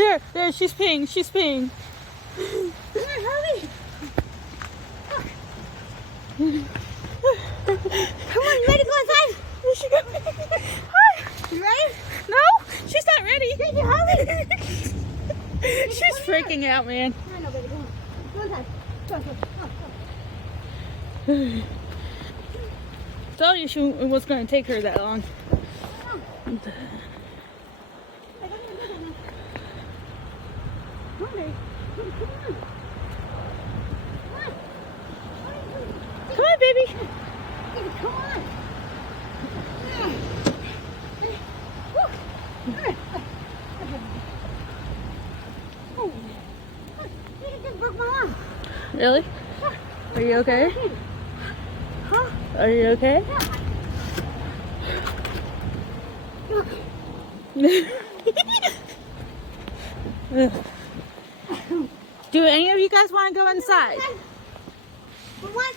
There, she's peeing, she's peeing. Come on, hurry. Come on, you ready to go inside? You ready? No, she's not ready. Baby, hurry. She's freaking out, man. I know, baby, come on. Go inside. Go. Told you it was going to take her that long. Come on, baby. Come on. You just broke my arm. Really? Are you okay? Huh? Are you okay? Do any of you guys want to go inside? What?